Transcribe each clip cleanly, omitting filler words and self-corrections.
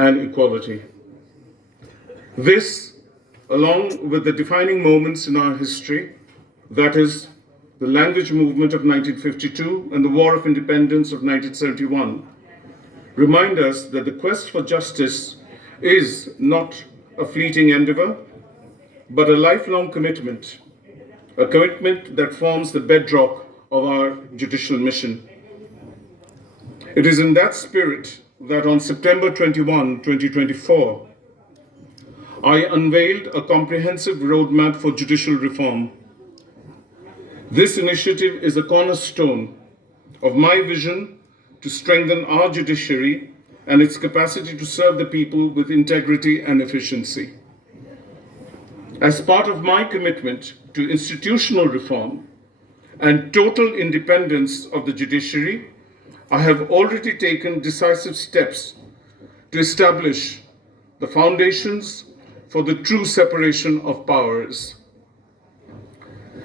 and equality. This, along with the defining moments in our history, that is, the language movement of 1952 and the War of Independence of 1971, remind us that the quest for justice is not a fleeting endeavor, but a lifelong commitment, a commitment that forms the bedrock of our judicial mission. It is in that spirit that on September 21, 2024, I unveiled a comprehensive roadmap for judicial reform. This initiative is a cornerstone of my vision to strengthen our judiciary and its capacity to serve the people with integrity and efficiency. As part of my commitment to institutional reform and total independence of the judiciary, I have already taken decisive steps to establish the foundations for the true separation of powers.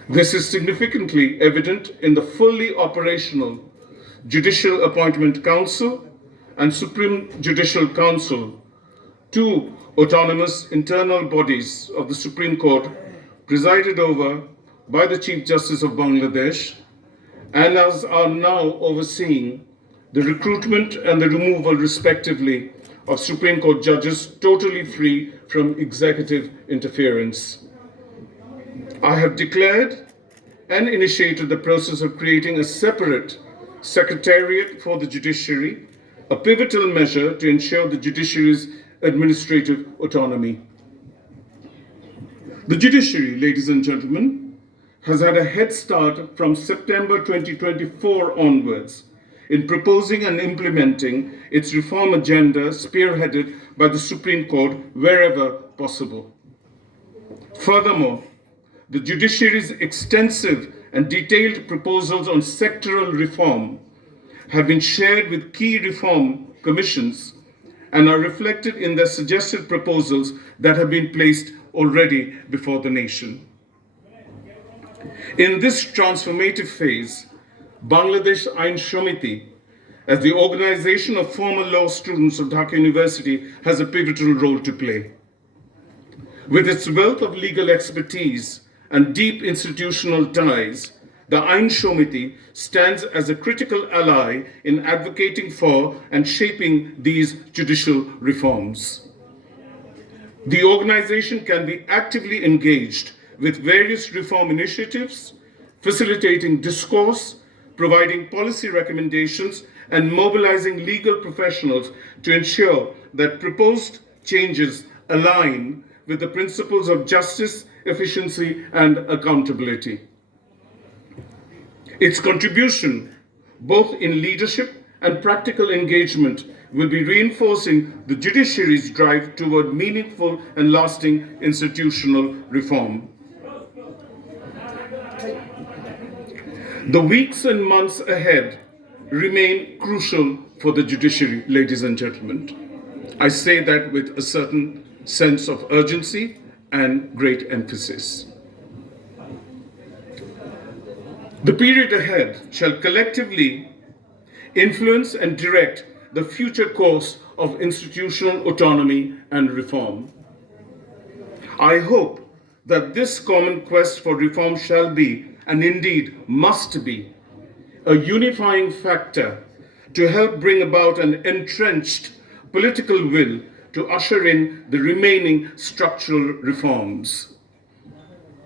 This is significantly evident in the fully operational Judicial Appointment Council and Supreme Judicial Council, two autonomous internal bodies of the Supreme Court presided over by the Chief Justice of Bangladesh, and as are now overseeing the recruitment and the removal, respectively, of Supreme Court judges totally free from executive interference. I have declared and initiated the process of creating a separate Secretariat for the Judiciary, a pivotal measure to ensure the judiciary's administrative autonomy. The judiciary, ladies and gentlemen, has had a head start from September 2024 onwards in proposing and implementing its reform agenda spearheaded by the Supreme Court wherever possible. Furthermore, the judiciary's extensive and detailed proposals on sectoral reform have been shared with key reform commissions and are reflected in their suggested proposals that have been placed already before the nation. In this transformative phase, Bangladesh Ain Shomiti, as the organization of former law students of Dhaka University, has a pivotal role to play. With its wealth of legal expertise and deep institutional ties, the Ain Shomiti stands as a critical ally in advocating for and shaping these judicial reforms. The organization can be actively engaged with various reform initiatives, facilitating discourse, providing policy recommendations, and mobilizing legal professionals to ensure that proposed changes align with the principles of justice, efficiency, and accountability. Its contribution, both in leadership and practical engagement, will be reinforcing the judiciary's drive toward meaningful and lasting institutional reform. The weeks and months ahead remain crucial for the judiciary, ladies and gentlemen. I say that with a certain sense of urgency and great emphasis. The period ahead shall collectively influence and direct the future course of institutional autonomy and reform. I hope that this common quest for reform shall be, and indeed must be, a unifying factor to help bring about an entrenched political will to usher in the remaining structural reforms.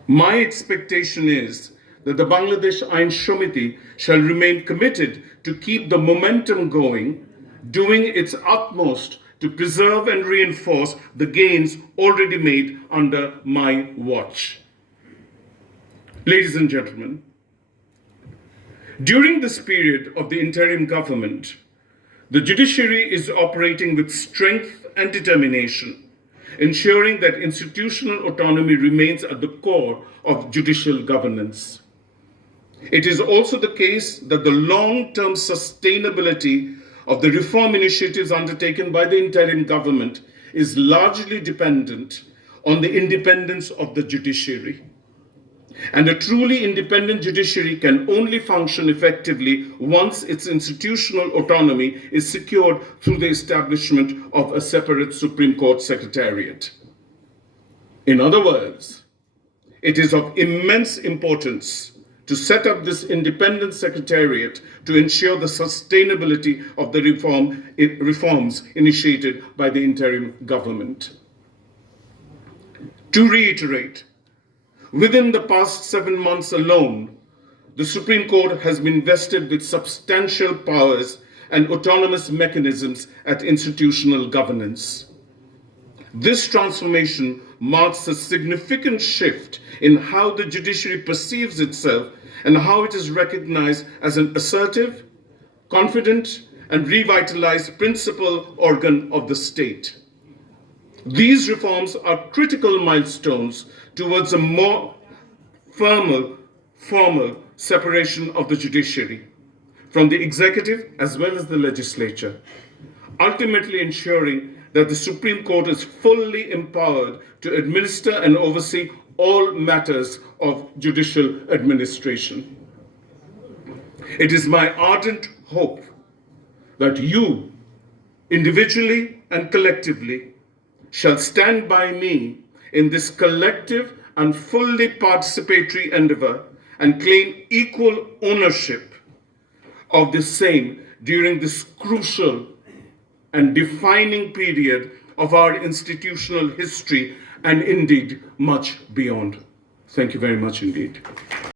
My expectation is that the Bangladesh Ain Shomiti shall remain committed to keep the momentum going, doing its utmost to preserve and reinforce the gains already made under my watch. Ladies and gentlemen, during this period of the interim government, the judiciary is operating with strength and determination, ensuring that institutional autonomy remains at the core of judicial governance. It is also the case that the long-term sustainability of the reform initiatives undertaken by the interim government is largely dependent on the independence of the judiciary. And a truly independent judiciary can only function effectively once its institutional autonomy is secured through the establishment of a separate Supreme Court Secretariat. In other words, it is of immense importance to set up this independent secretariat to ensure the sustainability of the reforms initiated by the interim government. To reiterate, within the past 7 months alone, the Supreme Court has been vested with substantial powers and autonomous mechanisms at institutional governance. This transformation marks a significant shift in how the judiciary perceives itself and how it is recognized as an assertive, confident, and revitalized principal organ of the state. These reforms are critical milestones towards a more formal separation of the judiciary from the executive as well as the legislature, ultimately ensuring that the Supreme Court is fully empowered to administer and oversee all matters of judicial administration. It is my ardent hope that you, individually and collectively, shall stand by me in this collective and fully participatory endeavor and claim equal ownership of the same during this crucial and defining period of our institutional history and indeed much beyond. Thank you very much indeed.